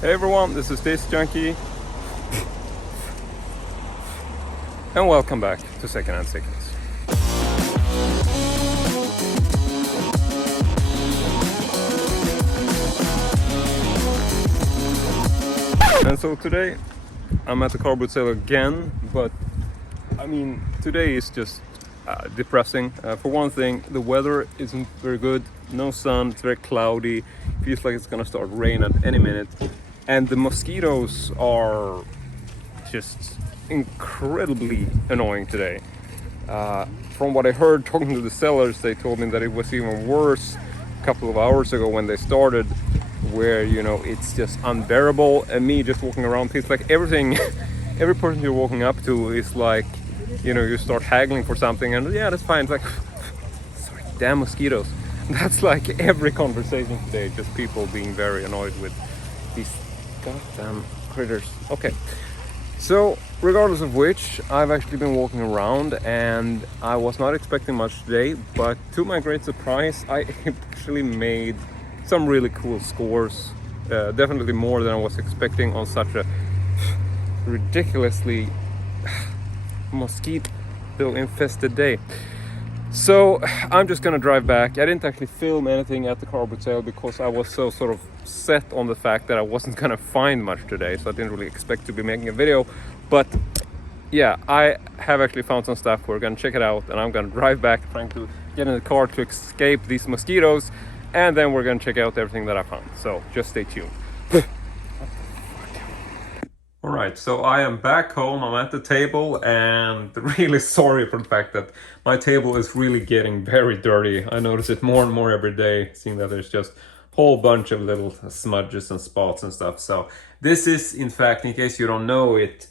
Hey everyone, this is Disc Junkie, and welcome back to Secondhand Sickness. And so today I'm at the car boot sale again, but I mean today is just depressing. For one thing, the weather isn't very good, no sun, it's very cloudy, feels like it's gonna start rain at any minute. And the mosquitoes are just incredibly annoying today. From what I heard talking to the sellers, they told me that it was even worse a couple of hours ago when they started, where it's just unbearable. And me just walking around feels like everything, every person you're walking up to is like, you start haggling for something, and yeah, that's fine. It's like, sorry, damn mosquitoes. That's like every conversation today, just people being very annoyed with these goddamn critters. Okay, so regardless of which, I've actually been walking around and I was not expecting much today, but to my great surprise, I actually made some really cool scores. Definitely more than I was expecting on such a ridiculously mosquito infested day. So I'm just gonna drive back. I didn't actually film anything at the car boot sale because I was so sort of set on the fact that I wasn't gonna find much today, so I didn't really expect to be making a video. But yeah, I have actually found some stuff. We're gonna check it out, and I'm gonna drive back, trying to get in the car to escape these mosquitoes, and then we're gonna check out everything that I found. So just stay tuned. Alright, so I am back home, I'm at the table, and really sorry for the fact that my table is really getting very dirty. I notice it more and more every day, seeing that there's just a whole bunch of little smudges and spots and stuff. So this is, in fact, in case you don't know it,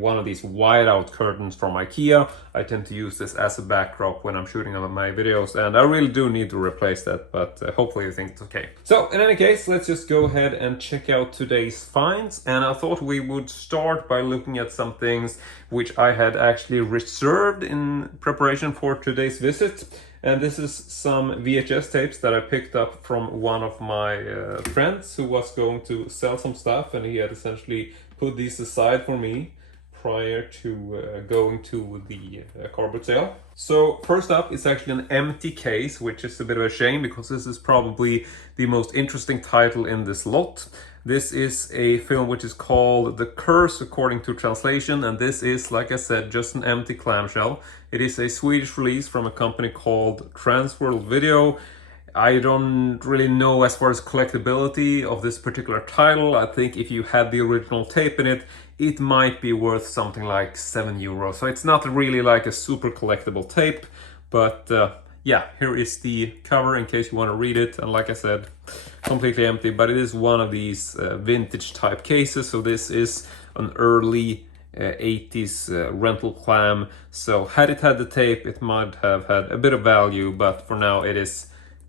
one of these whiteout curtains from IKEA. I tend to use this as a backdrop when I'm shooting on my videos, and I really do need to replace that, but hopefully you think it's okay. So in any case, let's just go ahead and check out today's finds, and I thought we would start by looking at some things which I had actually reserved in preparation for today's visit. And this is some VHS tapes that I picked up from one of my friends who was going to sell some stuff, and he had essentially put these aside for me prior to going to the car boot sale. So first up is actually an empty case, which is a bit of a shame because this is probably the most interesting title in this lot. This is a film which is called The Curse according to translation, and this is, like I said, just an empty clamshell. It is a Swedish release from a company called Transworld Video. I don't really know as far as collectability of this particular title. I think if you had the original tape in it, it might be worth something like €7. So it's not really like a super collectible tape, but yeah, here is the cover in case you want to read it. And like I said, completely empty, but it is one of these vintage type cases. So this is an early 80s rental clam. So had it had the tape, it might have had a bit of value, but for now it is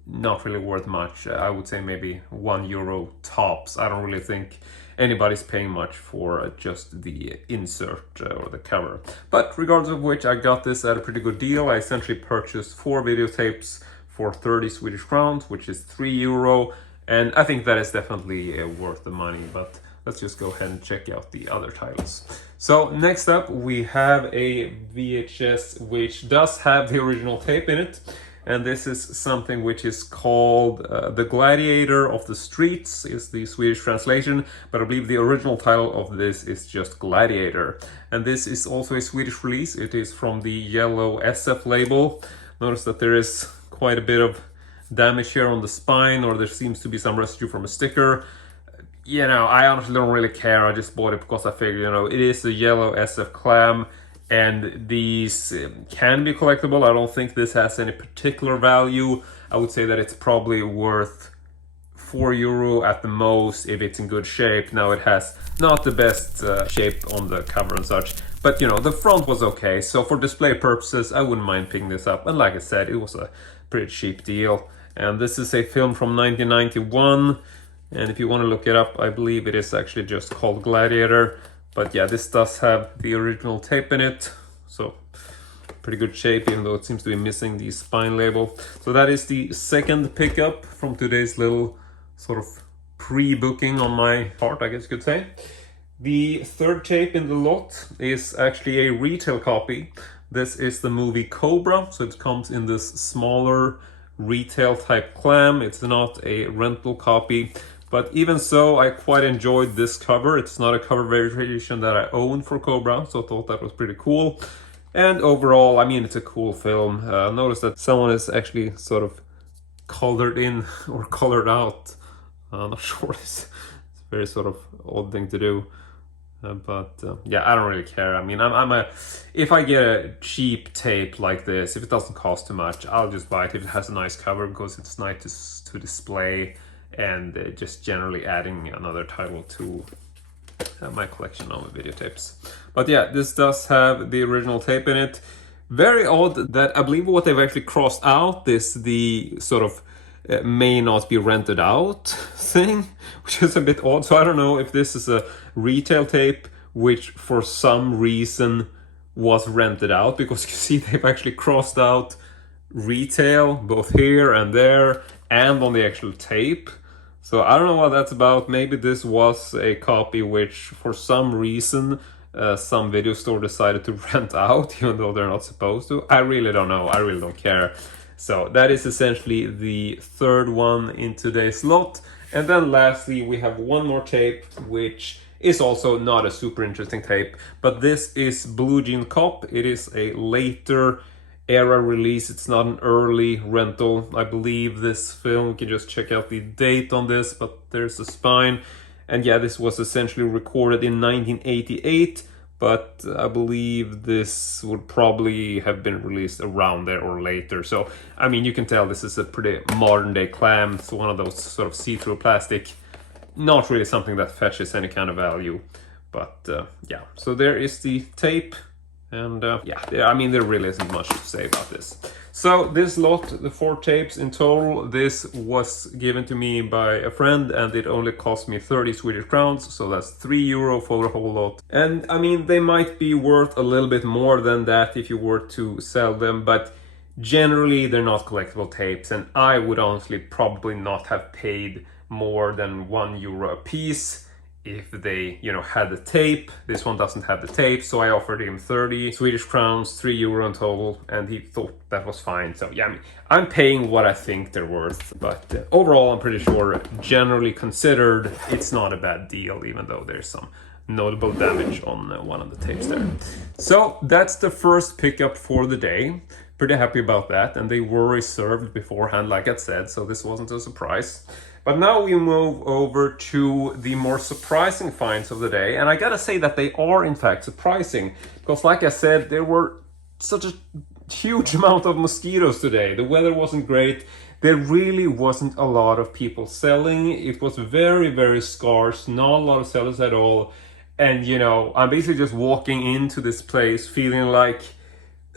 not really worth much. I would say maybe €1 tops. I don't really think anybody's paying much for just the insert or the cover. But regardless of which, I got this at a pretty good deal. I essentially purchased 4 videotapes for 30 Swedish crowns, which is €3, and I think that is definitely worth the money. But let's just go ahead and check out the other titles. So next up we have a VHS which does have the original tape in it. And this is something which is called The Gladiator of the Streets, is the Swedish translation, but I believe the original title of this is just Gladiator. And this is also a Swedish release. It is from the yellow SF label. Notice that there is quite a bit of damage here on the spine, or there seems to be some residue from a sticker. I honestly don't really care. I just bought it because I figured, it is a yellow SF clam. And these can be collectible. I don't think this has any particular value. I would say that it's probably worth €4 at the most if it's in good shape. Now it has not the best shape on the cover and such, but the front was okay. So for display purposes, I wouldn't mind picking this up. And like I said, it was a pretty cheap deal. And this is a film from 1991. And if you want to look it up, I believe it is actually just called Gladiator. But yeah, this does have the original tape in it, so pretty good shape, even though it seems to be missing the spine label. So that is the second pickup from today's little sort of pre-booking on my part, I guess you could say. The third tape in the lot is actually a retail copy. This is the movie Cobra, so it comes in this smaller retail type clam. It's not a rental copy, but even so, I quite enjoyed this cover. It's not a cover variation that I own for Cobra, so I thought that was pretty cool. And overall, I mean, it's a cool film. Notice that someone is actually sort of colored in or colored out. I'm not sure. It's a very sort of odd thing to do. But yeah, I don't really care. I mean, if I get a cheap tape like this, if it doesn't cost too much, I'll just buy it if it has a nice cover, because it's nice to display, and just generally adding another title to my collection of videotapes. But yeah, this does have the original tape in it. Very odd that I believe what they've actually crossed out is the sort of may not be rented out thing, which is a bit odd. So I don't know if this is a retail tape which for some reason was rented out, because you see they've actually crossed out retail both here and there and on the actual tape. So I don't know what that's about. Maybe this was a copy which for some reason some video store decided to rent out, even though they're not supposed to. I really don't know. I really don't care. So that is essentially the third one in today's lot. And then lastly, we have one more tape, which is also not a super interesting tape, but this is Blue Jean Cop. It is a later era release. It's not an early rental. I believe this film, you can just check out the date on this, but there's the spine. And yeah, this was essentially recorded in 1988. But I believe this would probably have been released around there or later. So, I mean, you can tell this is a pretty modern day clam. It's one of those sort of see-through plastic. Not really something that fetches any kind of value. But yeah, so there is the tape. And yeah, I mean, there really isn't much to say about this. So this lot, the 4 tapes in total, this was given to me by a friend, and it only cost me 30 Swedish crowns, so that's €3 for the whole lot. And I mean, they might be worth a little bit more than that if you were to sell them, but generally they're not collectible tapes, and I would honestly probably not have paid more than €1 a piece if they, you know, had the tape. This one doesn't have the tape, so I offered him 30 Swedish crowns, €3 in total, and he thought that was fine. So yeah, I mean, I'm paying what I think they're worth, but overall, I'm pretty sure, generally considered, it's not a bad deal, even though there's some notable damage on one of the tapes there. So that's the first pickup for the day. Pretty happy about that, and they were reserved beforehand, like I said, so this wasn't a surprise. But now we move over to the more surprising finds of the day. And I gotta say that they are in fact surprising. Because like I said, there were such a huge amount of mosquitoes today. The weather wasn't great. There really wasn't a lot of people selling. It was very, very scarce. Not a lot of sellers at all. And you know, I'm basically just walking into this place feeling like,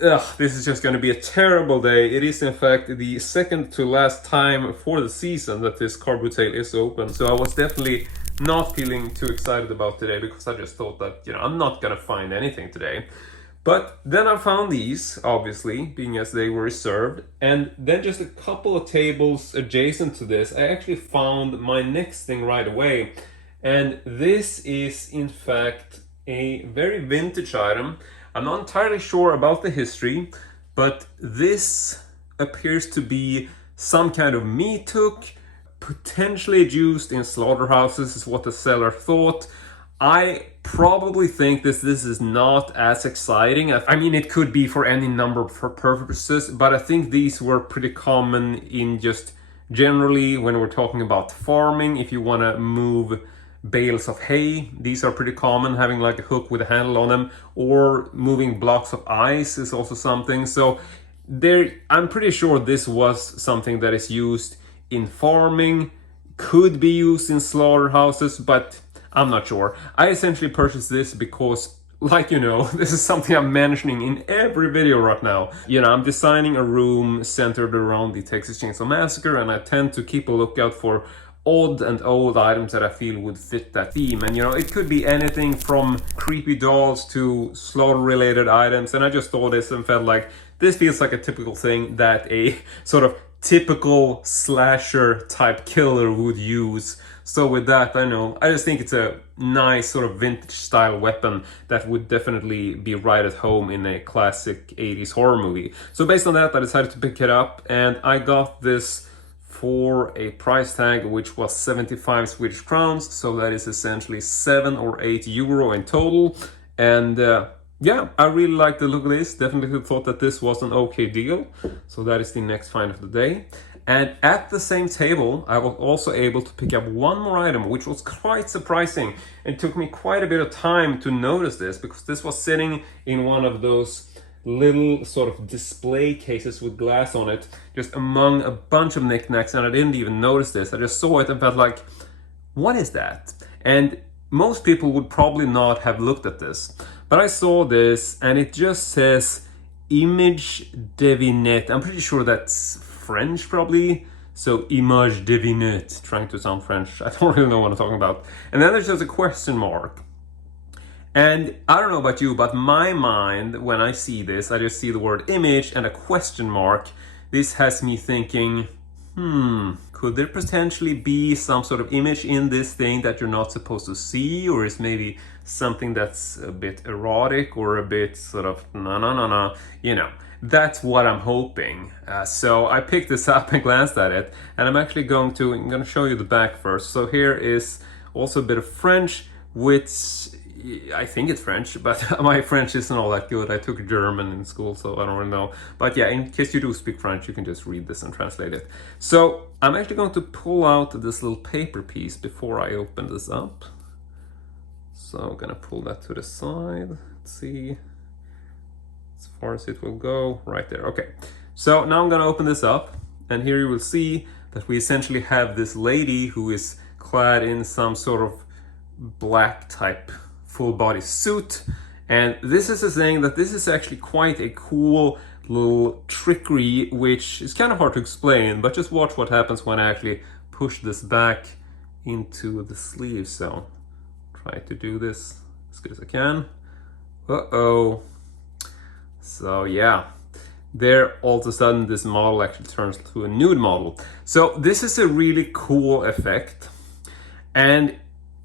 ugh, this is just going to be a terrible day. It is in fact the second to last time for the season that this car boot sale is open. So I was definitely not feeling too excited about today, because I just thought that, you know, I'm not going to find anything today. But then I found these, obviously, being as they were reserved. And then just a couple of tables adjacent to this, I actually found my next thing right away. And this is in fact a very vintage item. I'm not entirely sure about the history, but this appears to be some kind of meat hook, potentially used in slaughterhouses, is what the seller thought. I probably think this is not as exciting. I mean, it could be for any number of purposes, but I think these were pretty common in just generally when we're talking about farming. If you want to move bales of hay, these are pretty common, having like a hook with a handle on them, or moving blocks of ice is also something. So there, I'm pretty sure this was something that is used in farming, could be used in slaughterhouses, but I'm not sure. I essentially purchased this because, like, you know, this is something I'm mentioning in every video right now. You know, I'm designing a room centered around the Texas Chainsaw Massacre, and I tend to keep a lookout for odd and old items that I feel would fit that theme. And you know, it could be anything from creepy dolls to slaughter related items, and I just thought this and felt like this feels like a typical thing that a sort of typical slasher type killer would use. So with that, I just think it's a nice sort of vintage style weapon that would definitely be right at home in a classic 80s horror movie. So based on that, I decided to pick it up, and I got this for a price tag which was 75 Swedish crowns, so that is essentially 7 or 8 euro in total. And yeah, I really like the look of this. Definitely thought that this was an okay deal. So that is the next find of the day. And at the same table, I was also able to pick up one more item, which was quite surprising. It took me quite a bit of time to notice this, because this was sitting in one of those little sort of display cases with glass on it, just among a bunch of knickknacks, and I didn't even notice this. I just saw it and felt like, what is that? And most people would probably not have looked at this. But I saw this, and it just says Image Devinette. I'm pretty sure that's French, probably. So Image Devinette, trying to sound French. I don't really know what I'm talking about. And then there's just a question mark. And I don't know about you, but my mind, when I see this, I just see the word image and a question mark. This has me thinking, could there potentially be some sort of image in this thing that you're not supposed to see? Or is maybe something that's a bit erotic or a bit sort of, no. That's what I'm hoping. So I picked this up and glanced at it, and I'm actually going to show you the back first. So here is also a bit of French, which I think it's French, but my French isn't all that good. I took German in school, so I don't really know. But yeah, in case you do speak French, you can just read this and translate it. So I'm actually going to pull out this little paper piece before I open this up. So I'm gonna pull that to the side. Let's see as far as it will go. Right there. Okay. So now I'm gonna open this up, and here you will see that we essentially have this lady who is clad in some sort of black type full body suit, and this is a saying that this is actually quite a cool little trickery, which is kind of hard to explain, but just watch what happens when I actually push this back into the sleeve. So try to do this as good as I can. So yeah, there all of a sudden this model actually turns to a nude model. So this is a really cool effect, and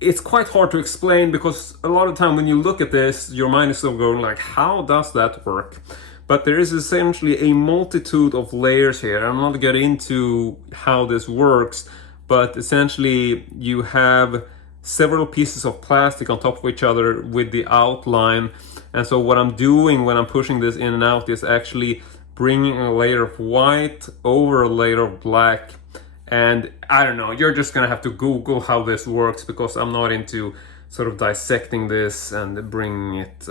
it's quite hard to explain, because a lot of time when you look at this, your mind is still going like, how does that work? But there is essentially a multitude of layers here. I'm not going to get into how this works, but essentially you have several pieces of plastic on top of each other with the outline. And so what I'm doing when I'm pushing this in and out is actually bringing a layer of white over a layer of black. And I don't know, you're just gonna have to Google how this works, because I'm not into sort of dissecting this and bringing it,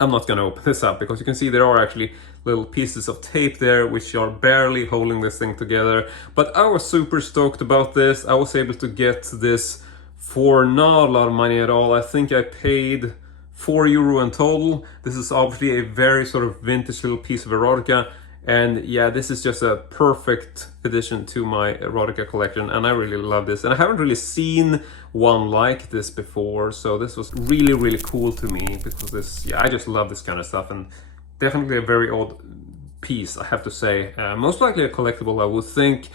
I'm not gonna open this up, because you can see there are actually little pieces of tape there which are barely holding this thing together. But I was super stoked about this. I was able to get this for not a lot of money at all. I think I paid 4 euro in total. This is obviously a very sort of vintage little piece of erotica. And yeah, this is just a perfect addition to my erotica collection, and I really love this. And I haven't really seen one like this before, so this was really, really cool to me, because this, I just love this kind of stuff, and definitely a very odd piece, I have to say. Most likely a collectible, I would think.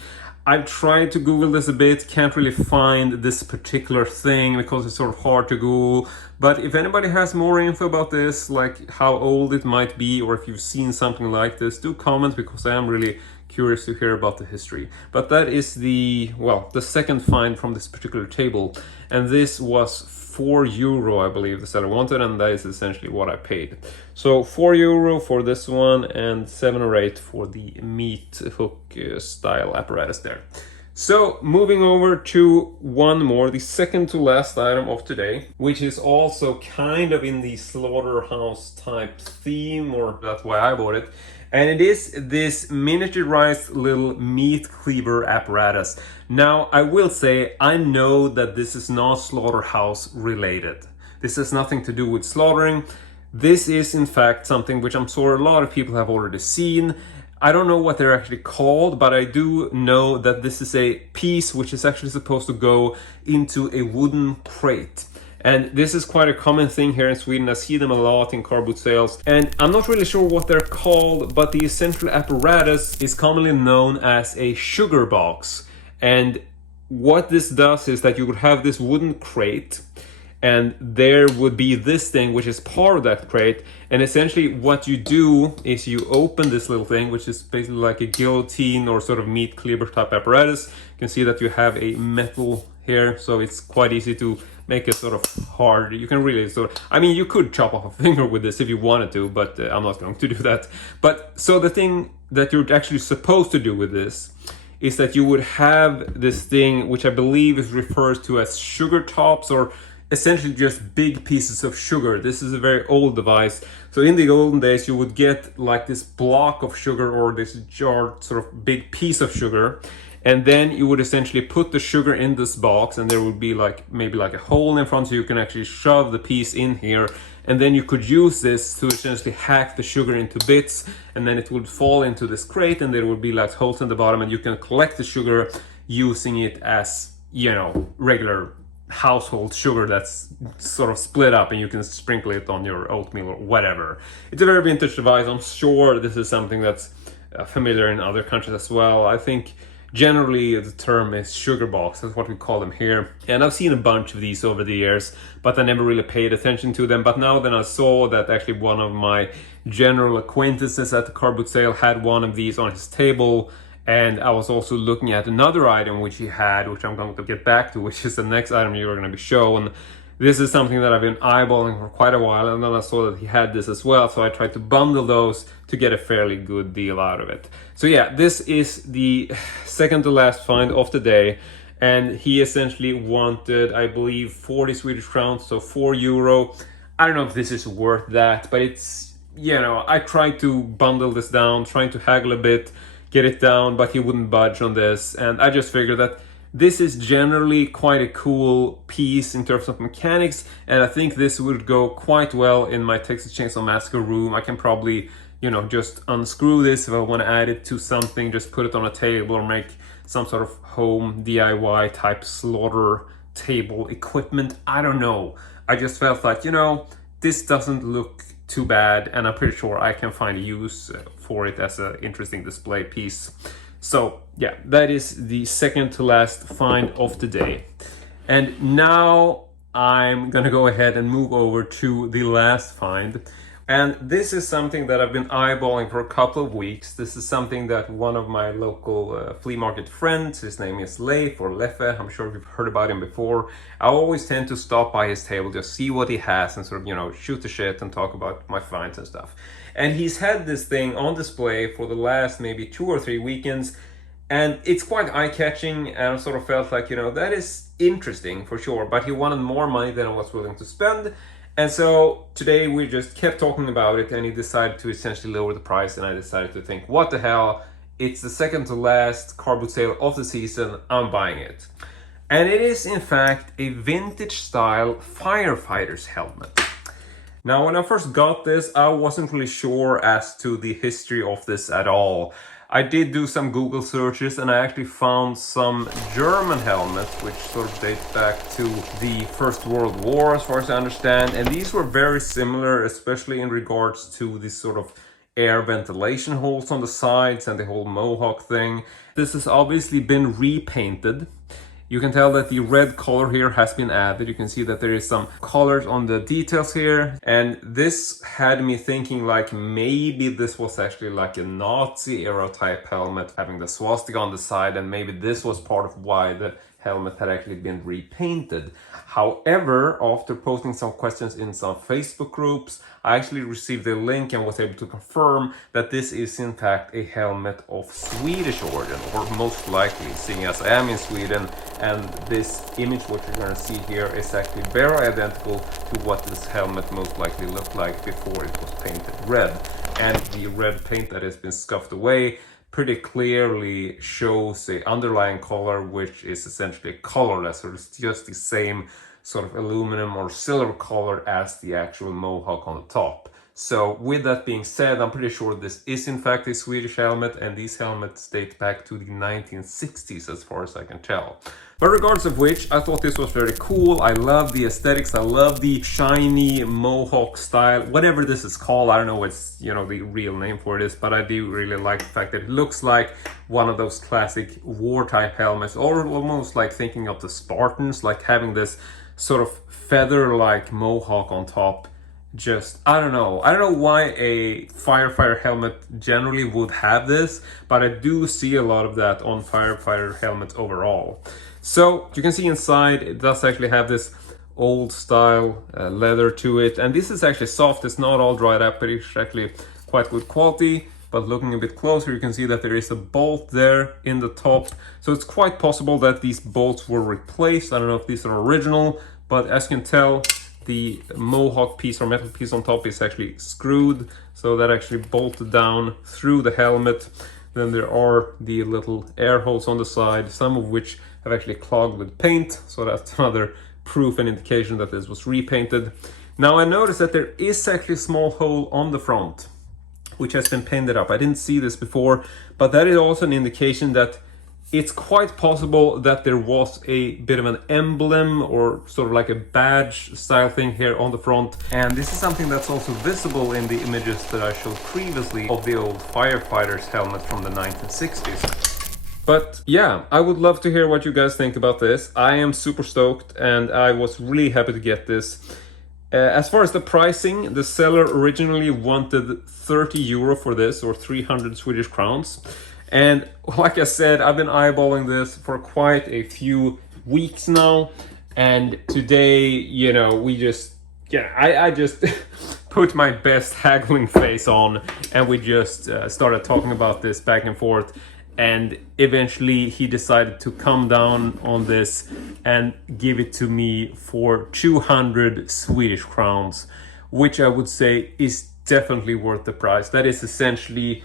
I've tried to Google this a bit, can't really find this particular thing because it's sort of hard to Google. But if anybody has more info about this, like how old it might be, or if you've seen something like this, do comment, because I am really curious to hear about the history. But that is the second find from this particular table. And this was 4 euro, I believe the seller wanted, and that is essentially what I paid. So 4 euro for this one, and 7 or 8 for the meat hook style apparatus there. So moving over to one more, the second to last item of today, which is also kind of in the slaughterhouse type theme, or that's why I bought it. And it is this miniaturized little meat cleaver apparatus. Now, I will say, I know that this is not slaughterhouse related. This has nothing to do with slaughtering. This is in fact something which I'm sure a lot of people have already seen. I don't know what they're actually called, but I do know that this is a piece which is actually supposed to go into a wooden crate. And this is quite a common thing here in Sweden. I see them a lot in car boot sales. And I'm not really sure what they're called, but the essential apparatus is commonly known as a sugar box. And what this does is that you would have this wooden crate, and there would be this thing which is part of that crate, and essentially what you do is you open this little thing, which is basically like a guillotine or sort of meat cleaver type apparatus. You can see that you have a metal here, so it's quite easy to make it sort of hard. You can really sort of, I mean, you could chop off a finger with this if you wanted to, but I'm not going to do that. But so the thing that you're actually supposed to do with this is that you would have this thing, which I believe is referred to as sugar tops, or essentially just big pieces of sugar. This is a very old device. So in the olden days, you would get like this block of sugar or this jarred sort of big piece of sugar. And then you would essentially put the sugar in this box, and there would be like maybe like a hole in front, so you can actually shove the piece in here. And then you could use this to essentially hack the sugar into bits, and then it would fall into this crate, and there would be like holes in the bottom, and you can collect the sugar using it as, you know, regular household sugar that's sort of split up, and you can sprinkle it on your oatmeal or whatever. It's a very vintage device. I'm sure this is something that's familiar in other countries as well. I think generally the term is sugar box, that's what we call them here. And I've seen a bunch of these over the years, but I never really paid attention to them. But now then I saw that actually one of my general acquaintances at the car boot sale had one of these on his table. And I was also looking at another item which he had, which I'm going to get back to, which is the next item you're going to be shown. This is something that I've been eyeballing for quite a while, and then I saw that he had this as well, so I tried to bundle those to get a fairly good deal out of it. So yeah, this is the second to last find of the day, and he essentially wanted, I believe, 40 Swedish crowns, so €4. I don't know if this is worth that, but it's, you know, I tried to bundle this down, trying to haggle a bit, get it down, but he wouldn't budge on this, and I just figured that this is generally quite a cool piece in terms of mechanics, and I think this would go quite well in my Texas Chainsaw Massacre room. I can probably, you know, just unscrew this if I want to add it to something, just put it on a table or make some sort of home DIY type slaughter table equipment. I don't know. I just felt like, you know, this doesn't look too bad, and I'm pretty sure I can find a use for it as an interesting display piece. So yeah, that is the second to last find of the day. And now I'm gonna go ahead and move over to the last find. And this is something that I've been eyeballing for a couple of weeks. This is something that one of my local flea market friends, his name is Leif or Leffe, I'm sure you've heard about him before. I always tend to stop by his table, just see what he has and sort of, you know, shoot the shit and talk about my finds and stuff. And he's had this thing on display for the last maybe 2 or 3 weekends, and it's quite eye-catching, and I sort of felt like, you know, that is interesting for sure, but he wanted more money than I was willing to spend. And so today we just kept talking about it, and he decided to essentially lower the price, and I decided to think, what the hell, it's the second to last car boot sale of the season, I'm buying it. And it is in fact a vintage style firefighter's helmet. Now, when I first got this, I wasn't really sure as to the history of this at all. I did do some Google searches, and I actually found some German helmets which sort of date back to the First World War, as far as I understand, and these were very similar, especially in regards to this sort of air ventilation holes on the sides and the whole Mohawk thing. This has obviously been repainted. You can tell that the red color here has been added. You can see that there is some colors on the details here. And this had me thinking like maybe this was actually like a Nazi era type helmet having the swastika on the side, and maybe this was part of why the helmet had actually been repainted. However, after posting some questions in some Facebook groups, I actually received a link and was able to confirm that this is in fact a helmet of Swedish origin, or most likely, seeing as I am in Sweden, and this image what you're going to see here is actually very identical to what this helmet most likely looked like before it was painted red. And the red paint that has been scuffed away pretty clearly shows the underlying color, which is essentially colorless, or it's just the same sort of aluminum or silver color as the actual Mohawk on the top. So with that being said, I'm pretty sure this is in fact a Swedish helmet, and these helmets date back to the 1960s as far as I can tell. But regardless of which, I thought this was very cool. I love the aesthetics, I love the shiny Mohawk style, whatever this is called. I don't know what's, you know, the real name for it is, but I do really like the fact that it looks like one of those classic war type helmets, or almost like thinking of the Spartans, like having this sort of feather-like mohawk on top. Just, I don't know why a firefighter helmet generally would have this, but I do see a lot of that on firefighter helmets overall. So you can see inside it does actually have this old style leather to it, and this is actually soft. It's not all dried up, but it's actually quite good quality. But looking a bit closer, you can see that there is a bolt there in the top, so it's quite possible that these bolts were replaced. I don't know if these are original, but as you can tell, the Mohawk piece or metal piece on top is actually screwed, so that actually bolted down through the helmet. Then there are the little air holes on the side, some of which have actually clogged with paint, so that's another proof and indication that this was repainted. Now I noticed that there is actually a small hole on the front, which has been painted up. I didn't see this before, but that is also an indication that it's quite possible that there was a bit of an emblem or sort of like a badge style thing here on the front. And this is something that's also visible in the images that I showed previously of the old firefighter's helmet from the 1960s. But yeah, I would love to hear what you guys think about this. I am super stoked, and I was really happy to get this. As far as the pricing, the seller originally wanted 30 euro for this, or 300 Swedish crowns. And like I said, I've been eyeballing this for quite a few weeks now. And today, you know, I just put my best haggling face on, and we just started talking about this back and forth. And eventually he decided to come down on this and give it to me for 200 Swedish crowns, which I would say is definitely worth the price. That is essentially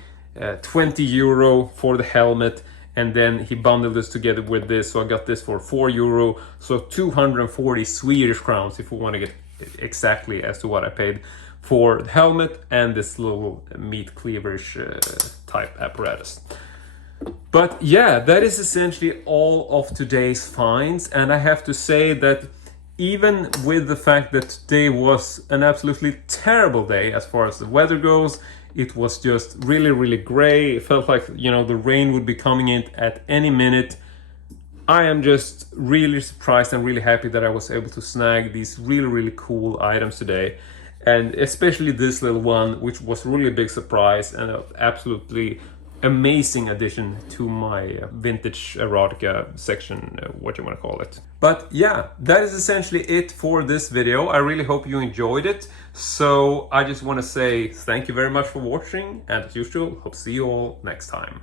20 euro for the helmet, and then he bundled this together with this, so I got this for 4 euro, so 240 Swedish crowns if we want to get exactly as to what I paid for the helmet and this little meat cleavage type apparatus. But yeah, that is essentially all of today's finds, and I have to say that even with the fact that today was an absolutely terrible day as far as the weather goes, it was just really gray. It felt like, you know, the rain would be coming in at any minute. I am just really surprised and really happy that I was able to snag these really cool items today. And especially this little one, which was really a big surprise and an absolutely amazing addition to my vintage erotica section, what you want to call it. But yeah, that is essentially it for this video. I really hope you enjoyed it. So I just want to say thank you very much for watching, and as usual, hope to see you all next time.